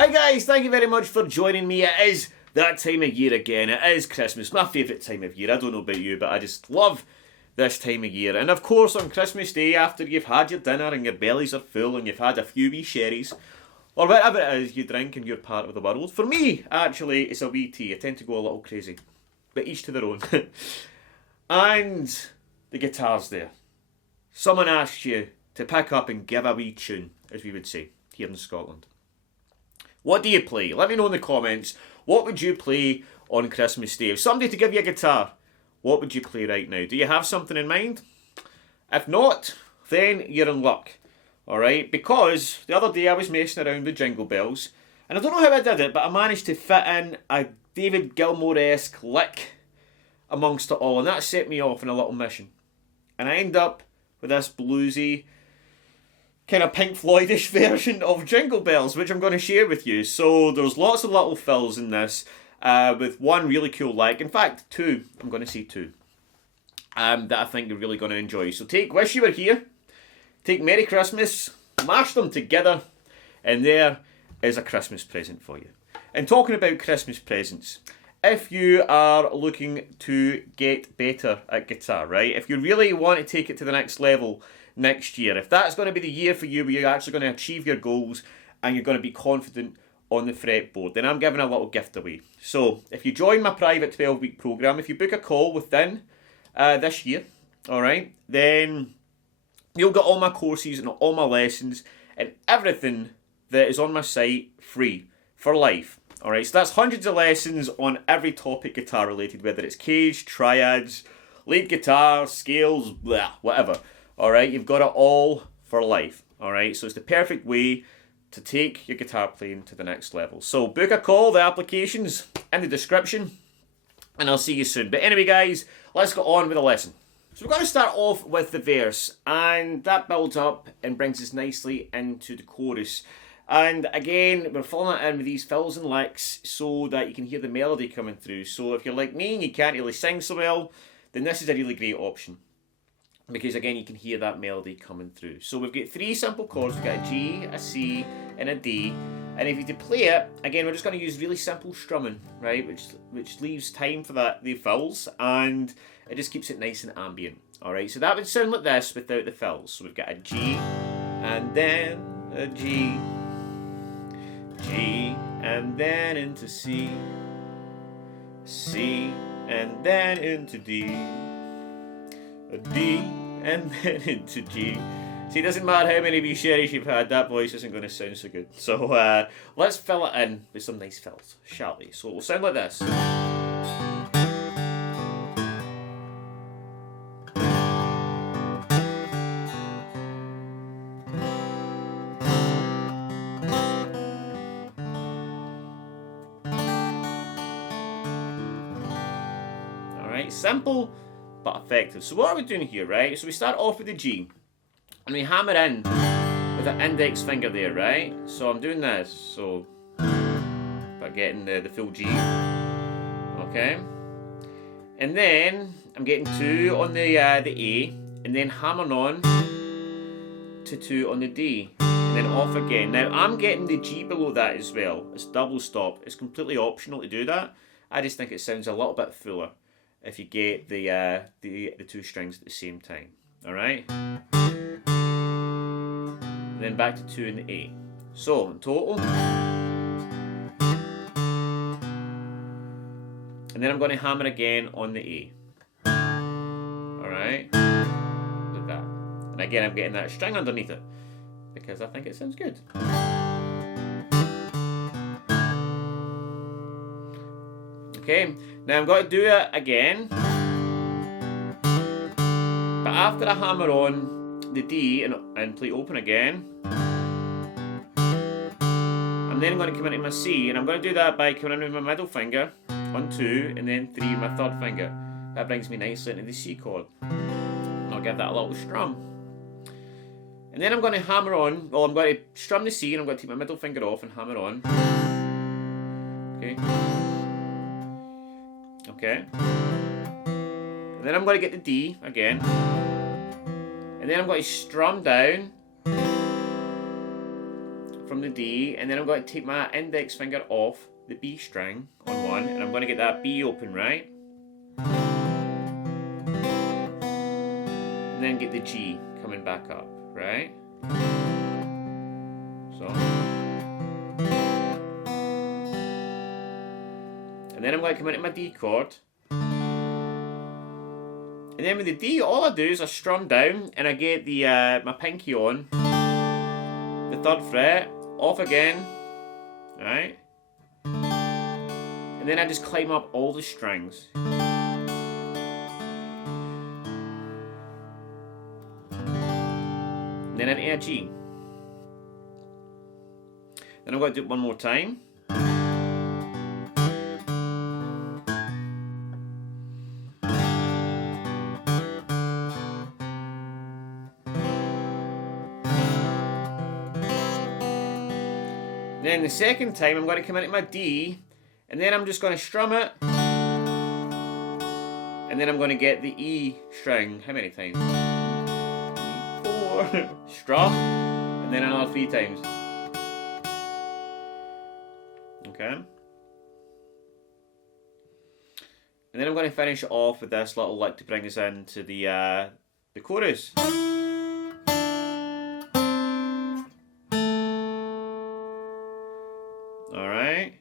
Hi guys, thank you very much for joining me. It is that time of year again. It is Christmas, my favourite time of year. I don't know about you, but I just love this time of year. And of course on Christmas Day, after you've had your dinner and your bellies are full and you've had a few wee sherries, or whatever it is you drink in your part of the world. For me, actually, it's a wee tea. I tend to go a little crazy. But each to their own. And the guitar's there. Someone asked you to pick up and give a wee tune, as we would say, here in Scotland. What do you play? Let me know in the comments. What would you play on Christmas Day? If somebody to give you a guitar, what would you play right now? Do you have something in mind? If not, then you're in luck. Alright? Because the other day I was messing around with Jingle Bells, and I don't know how I did it, but I managed to fit in a David Gilmour-esque lick amongst it all, and that set me off on a little mission. And I end up with this bluesy, kind of Pink Floydish version of Jingle Bells, which I'm going to share with you. So there's lots of little fills in this, with one really cool lick. In fact, two. I'm going to say two. That I think you're really going to enjoy. So take Wish You Were Here, take Merry Christmas, mash them together, and there is a Christmas present for you. And talking about Christmas presents, if you are looking to get better at guitar, right? If you really want to take it to the next level next year, if that's going to be the year for you where you're actually going to achieve your goals and you're going to be confident on the fretboard, then I'm giving a little gift away. So if you join my private 12-week program, if you book a call within this year, alright, then you'll get all my courses and all my lessons and everything that is on my site free for life. Alright, so that's hundreds of lessons on every topic guitar related, whether it's cage, triads, lead guitar, scales, blah, whatever. Alright, you've got it all for life. Alright, so it's the perfect way to take your guitar playing to the next level. So book a call, the application's in the description, and I'll see you soon. But anyway guys, let's get on with the lesson. So we're going to start off with the verse, and that builds up and brings us nicely into the chorus. And again, we're filling it in with these fills and licks so that you can hear the melody coming through. So if you're like me and you can't really sing so well, then this is a really great option. Because again, you can hear that melody coming through. So we've got three simple chords. We've got a G, a C, and a D. And if you to play it, again, we're just going to use really simple strumming, right? Which leaves time for the fills, and it just keeps it nice and ambient. Alright, so that would sound like this without the fills. So we've got a G, and then a G, G, and then into C, C, and then into D, a D, and then into G. See, it doesn't matter how many wee sherries you've had, that voice isn't going to sound so good. So let's fill it in with some nice fills, shall we? So it will sound like this. Alright, simple but effective. So what are we doing here, right? So we start off with the G, and we hammer in with an index finger there, right? So I'm doing this, so by getting the full G, okay? And then I'm getting 2 on the A, and then hammering on to 2 on the D, and then off again. Now I'm getting the G below that as well. It's double stop. It's completely optional to do that. I just think it sounds a little bit fuller if you get the two strings at the same time. Alright? Then back to 2 in the A. So, in total. And then I'm going to hammer again on the A. Alright? Like that. And again, I'm getting that string underneath it, because I think it sounds good. Okay, now I'm going to do it again, but after I hammer on the D and play open again, I'm then going to come into my C, and I'm going to do that by coming in with my middle finger on 2 and then 3 with my third finger. That brings me nicely into the C chord. And I'll give that a little strum. And then I'm going to hammer on, well, I'm going to strum the C, and I'm going to take my middle finger off and hammer on. Okay. Okay. And then I'm going to get the D again. And then I'm going to strum down from the D, and then I'm going to take my index finger off the B string on one, and I'm going to get that B open, right? And then get the G coming back up, right? So. And then I'm going to come into my D chord. And then with the D, all I do is I strum down and I get the my pinky on the 3rd fret, off again, right? And then I just climb up all the strings. And then into a G. Then I'm going to do it one more time. Then the second time I'm going to come into my D, and then I'm just going to strum it, and then I'm going to get the E string, how many times? 4, strum, and then another 3 times. Okay. And then I'm going to finish it off with this little lick to bring us into the chorus. Alright.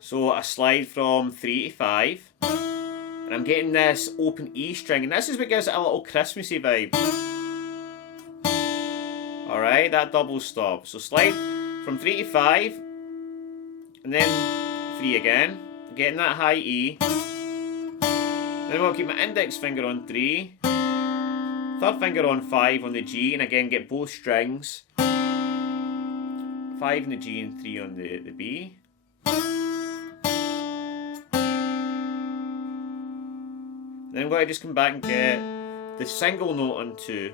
So I slide from 3 to 5, and I'm getting this open E string, and this is what gives it a little Christmassy vibe. Alright, that double stop. So slide from 3 to 5, and then 3 again, getting that high E. Then I'm going to keep my index finger on 3, 3rd finger on 5 on the G, and again get both strings. 5 on the G and 3 on the B. Then I'm going to just come back and get the single note on 2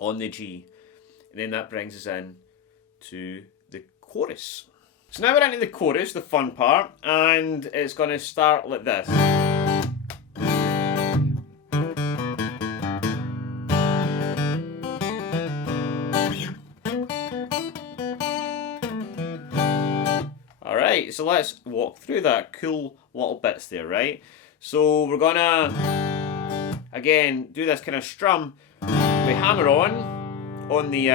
on the G, and then that brings us in to the chorus. So now we're into the chorus, the fun part, and it's going to start like this. Alright, so let's walk through that cool little bits there, right? So we're gonna, again, do this kind of strum. We hammer on the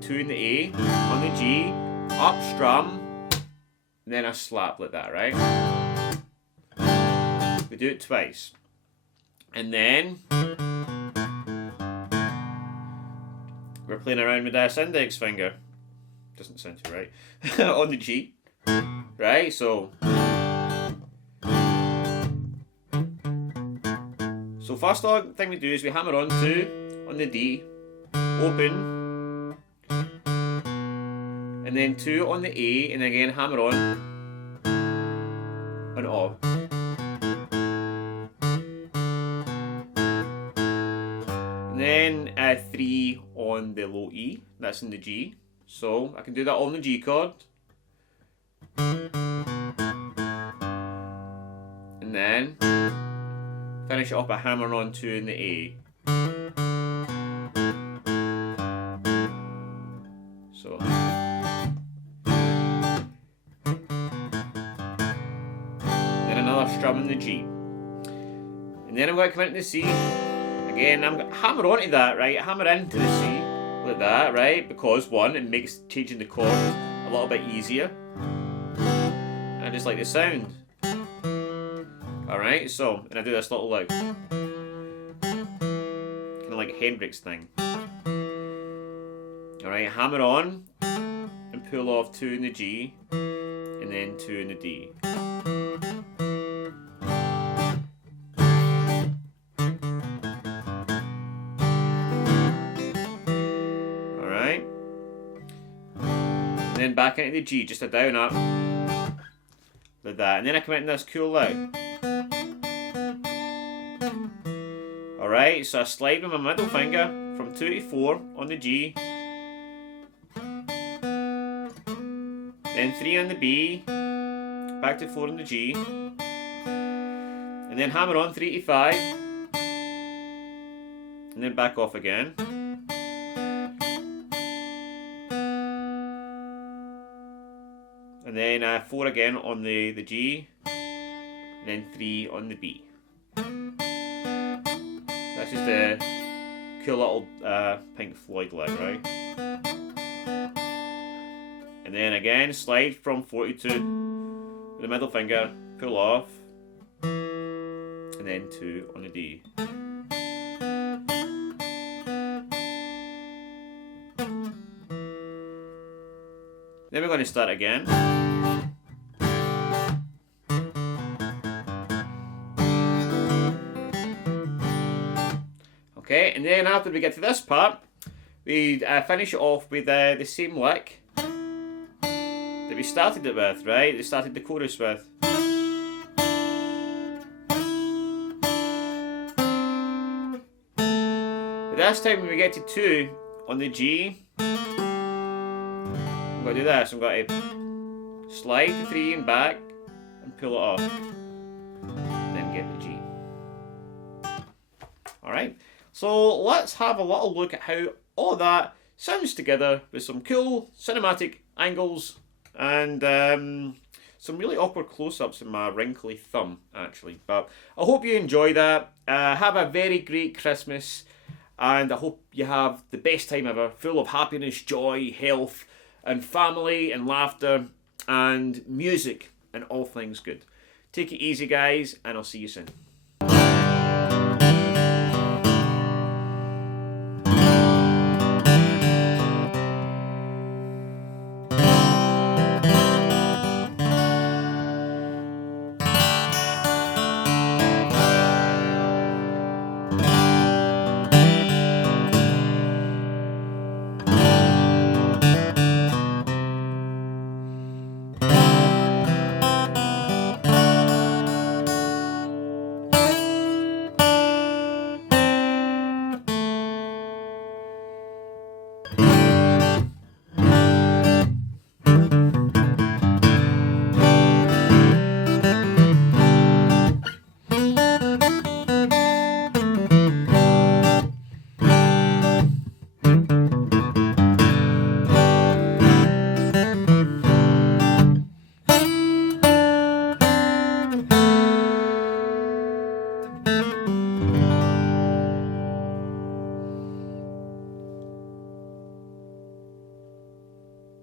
2 and the A, on the G, up strum, and then a slap like that, right? We do it twice. And then we're playing around with this index finger. Doesn't sound too right. On the G, right? So first thing we do is we hammer on 2 on the D, open, and then 2 on the A, and again hammer on off. And then 3 on the low E, that's in the G. So I can do that all in the G chord. And then finish it off by hammering on 2 in the A. So. Then another strum in the G. And then I'm going to come into the C. Again, I'm going to hammer onto that, right? Hammer into the C like that, right? Because one, it makes changing the chord a little bit easier. And I just like the sound. Alright, so, and I do this little like, kind of like Hendrix thing. Alright, hammer on, and pull off 2 in the G, and then 2 in the D. Alright. And then back into the G, just a down up, like that. And then I come into this cool lick. Alright, so I slide with my middle finger from 2 to 4 on the G, then 3 on the B, back to 4 on the G, and then hammer on 3 to 5, and then back off again. And then 4 again on the G, and then 3 on the B. That's just a cool little Pink Floyd lick, right? And then again, slide from 42 with the middle finger, pull off, and then 2 on the D. Then we're going to start again. Okay, and then after we get to this part, we finish it off with the same lick that we started it with, right? We started the chorus with. But this time when we get to 2 on the G, I'm going to do this. I'm going to slide the 3 and back and pull it off. Then get the G. Alright, so let's have a little look at how all that sounds together with some cool cinematic angles and some really awkward close-ups in my wrinkly thumb, actually. But I hope you enjoy that. Have a very great Christmas, and I hope you have the best time ever, full of happiness, joy, health, and family, and laughter, and music, and all things good. Take it easy, guys, and I'll see you soon.